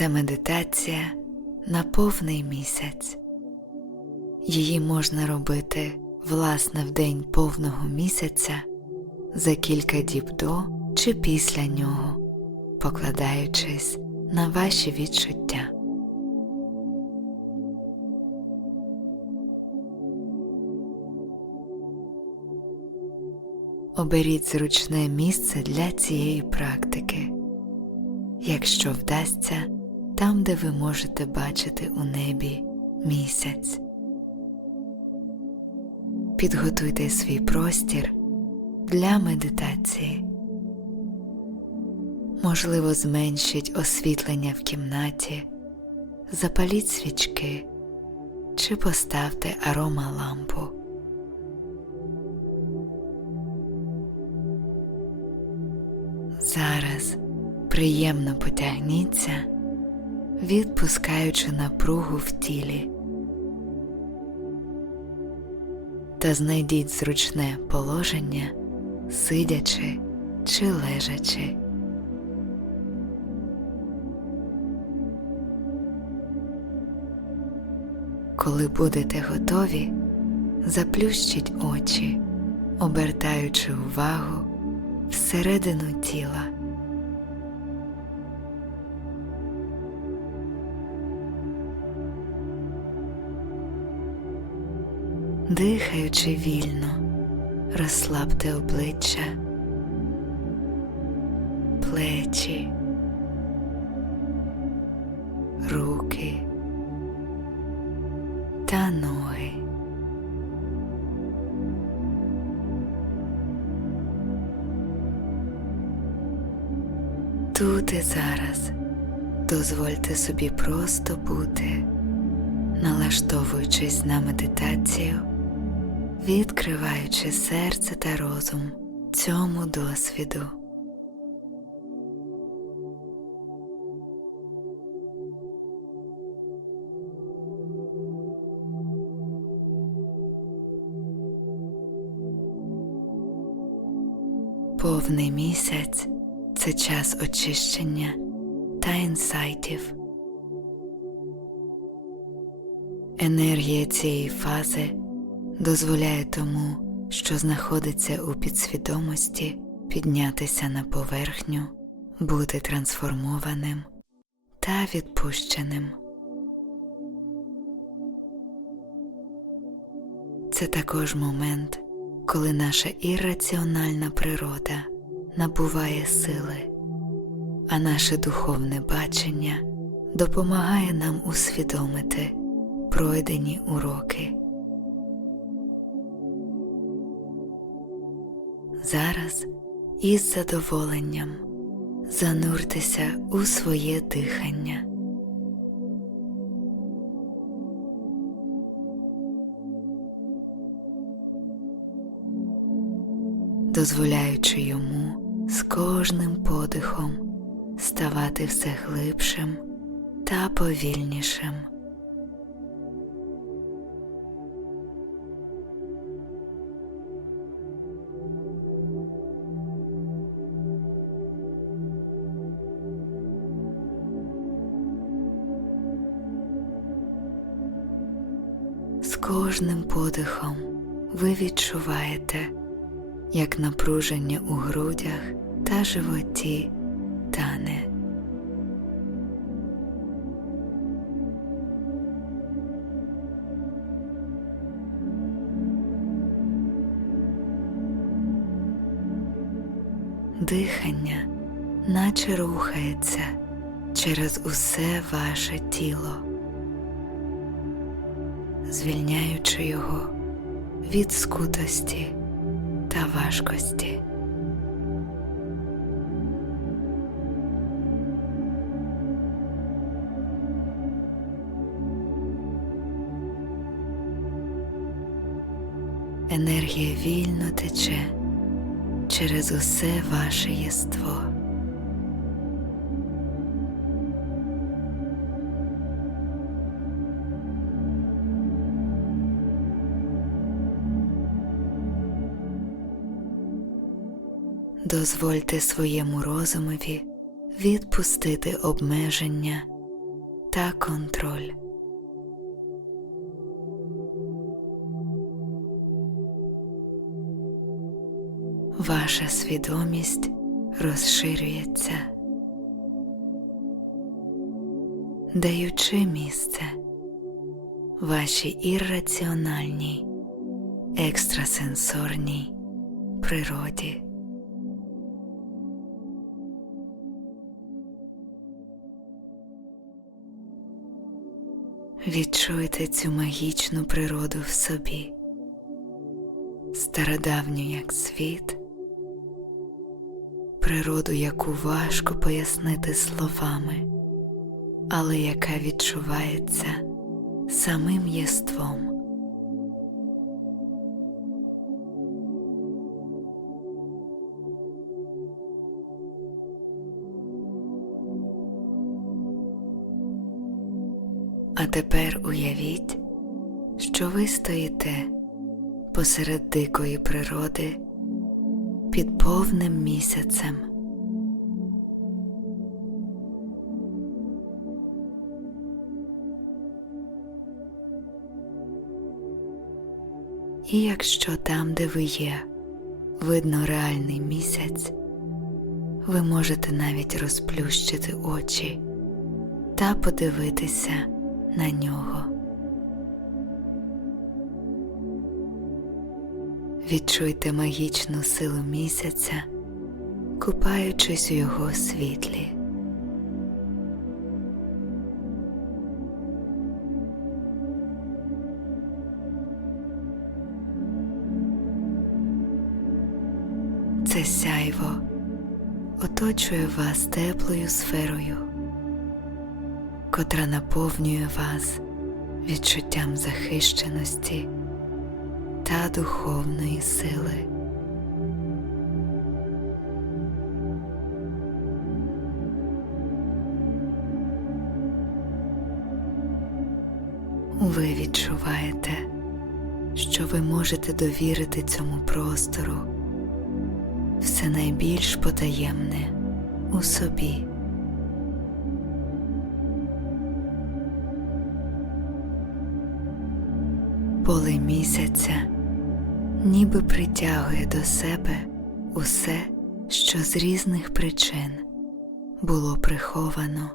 Це медитація на повний місяць. Її можна робити власне в день повного місяця за кілька діб до чи після нього, покладаючись на ваші відчуття. Оберіть зручне місце для цієї практики, якщо вдасться, там, де ви можете бачити у небі місяць. Підготуйте свій простір для медитації. Можливо, зменшіть освітлення в кімнаті, запаліть свічки чи поставте аромалампу. Зараз приємно потягніться, відпускаючи напругу в тілі. Та знайдіть зручне положення, сидячи чи лежачи. Коли будете готові, заплющіть очі, обертаючи увагу всередину тіла. Дихаючи вільно, розслабте обличчя, плечі, руки та ноги. Тут і зараз дозвольте собі просто бути, налаштовуючись на медитацію, відкриваючи серце та розум цьому досвіду. Повний місяць це час очищення та інсайтів. Енергія цієї фази дозволяє тому, що знаходиться у підсвідомості, піднятися на поверхню, бути трансформованим та відпущеним. Це також момент, коли наша ірраціональна природа набуває сили, а наше духовне бачення допомагає нам усвідомити пройдені уроки. Зараз із задоволенням зануртеся у своє дихання. дозволяючи йому з кожним подихом ставати все глибшим та повільнішим. Кожним подихом ви відчуваєте як напруження у грудях та животі тане. Дихання наче рухається через усе ваше тіло, звільняючи його від скутості та важкості. Енергія вільно тече через усе ваше єство. Дозвольте своєму розумові відпустити обмеження та контроль. Ваша свідомість розширюється, даючи місце вашій ірраціональній, екстрасенсорній природі. Відчуйте цю магічну природу в собі, стародавню як світ, природу, яку важко пояснити словами, але яка відчувається самим єством. Тепер уявіть, що ви стоїте посеред дикої природи під повним місяцем. І якщо там, де ви є, видно реальний місяць, ви можете навіть розплющити очі та подивитися на нього. Відчуйте магічну силу місяця, купаючись у його світлі. Це сяйво оточує вас теплою сферою, котра наповнює вас відчуттям захищеності та духовної сили. Ви відчуваєте, що ви можете довірити цьому простору все найбільш потаємне у собі. Поле місяця ніби притягує до себе усе, що з різних причин було приховано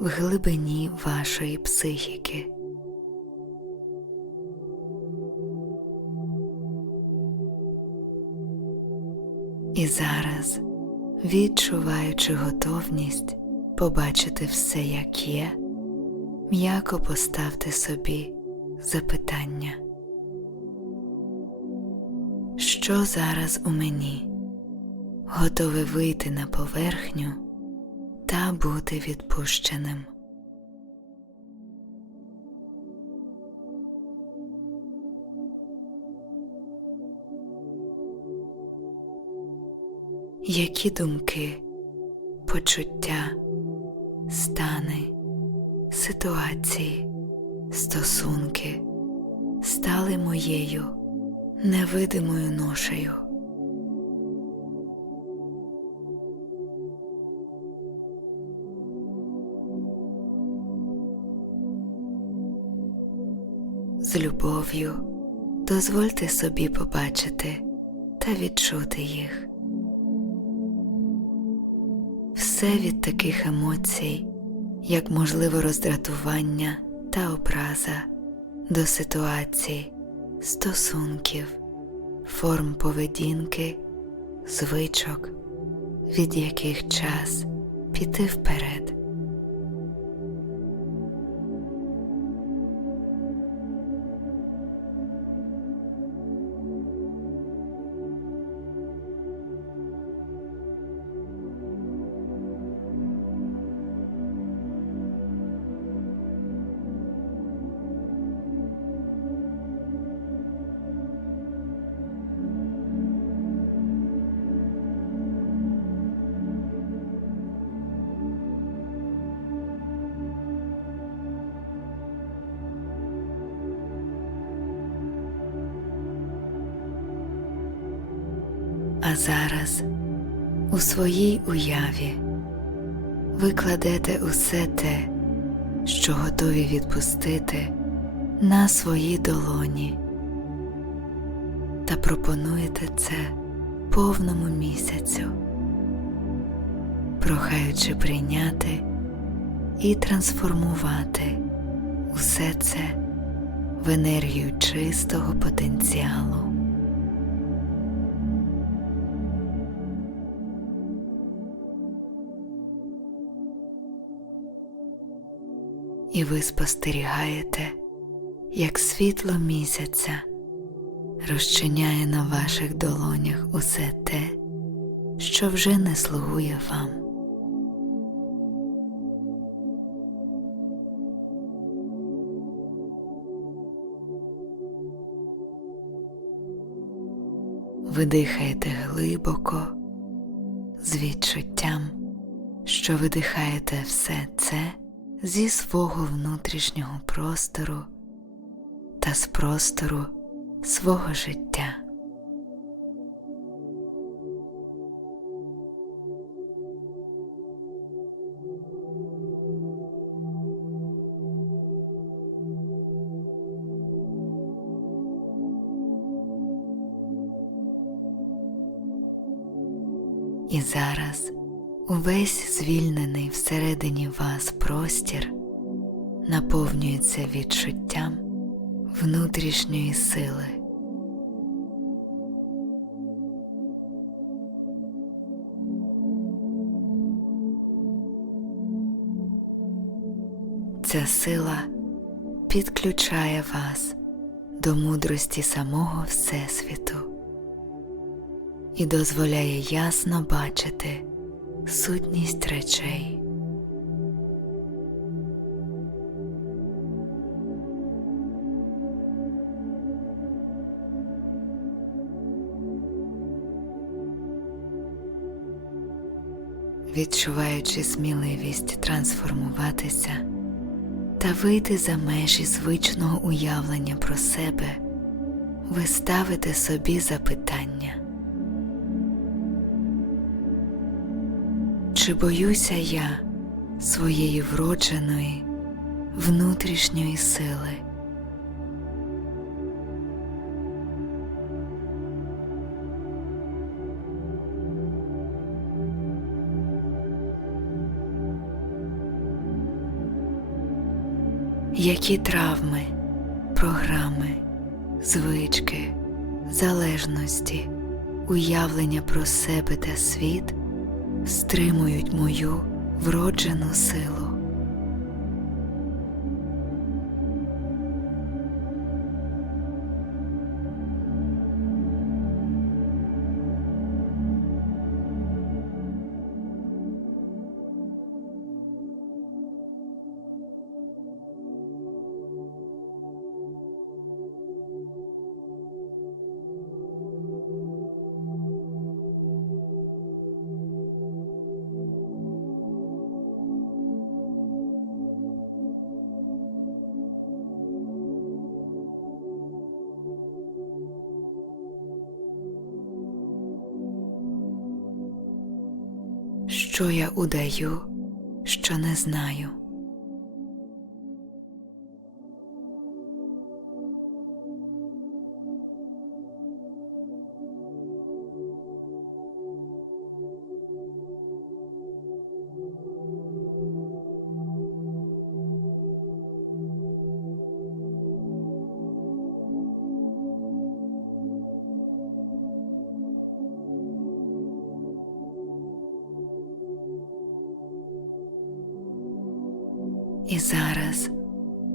в глибині вашої психіки. І зараз, відчуваючи готовність побачити все, як є, м'яко поставте собі запитання. Що зараз у мені готове вийти на поверхню та бути відпущеним? Які думки, почуття, стани, ситуації, стосунки стали моєю невидимою ношею? З любов'ю дозвольте собі побачити та відчути їх. Все від таких емоцій, як можливе роздратування та образа до ситуації, стосунків, форм поведінки, звичок, від яких час піти вперед. А зараз у своїй уяві ви кладете усе те, що готові відпустити на свої долоні та пропонуєте це повному місяцю, прохаючи прийняти і трансформувати усе це в енергію чистого потенціалу. І ви спостерігаєте, як світло місяця розчиняє на ваших долонях усе те, що вже не слугує вам. Ви дихаєте глибоко з відчуттям, що видихаєте все це зі свого внутрішнього простору та з простору свого життя. І зараз увесь звільнений всередині вас простір наповнюється відчуттям внутрішньої сили. Ця сила підключає вас до мудрості самого Всесвіту і дозволяє ясно бачити сутність речей. Відчуваючи сміливість трансформуватися та вийти за межі звичного уявлення про себе, ви ставите собі запитання. Чи боюся я своєї вродженої внутрішньої сили? Які травми, програми, звички, залежності, уявлення про себе та світ стримують мою вроджену силу. Що я удаю, що не знаю. І зараз,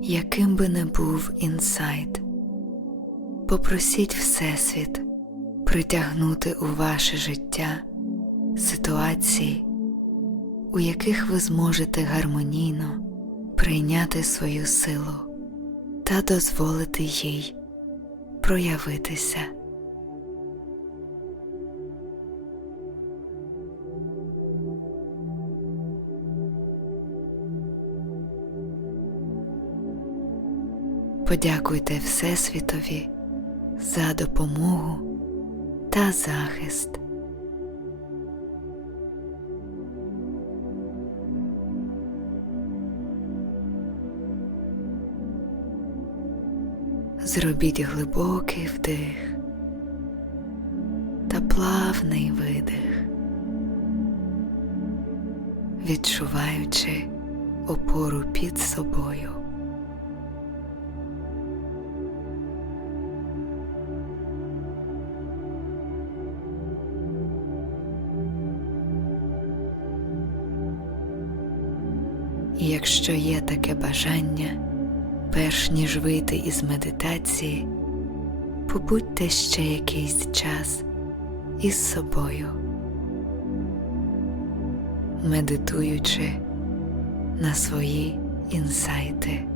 яким би не був інсайт, попросіть Всесвіт притягнути у ваше життя ситуації, у яких ви зможете гармонійно прийняти свою силу та дозволити їй проявитися. Подякуйте Всесвітові за допомогу та захист. Зробіть глибокий вдих та плавний видих, відчуваючи опору під собою. Якщо є таке бажання, перш ніж вийти із медитації, побудьте ще якийсь час із собою, медитуючи на свої інсайти.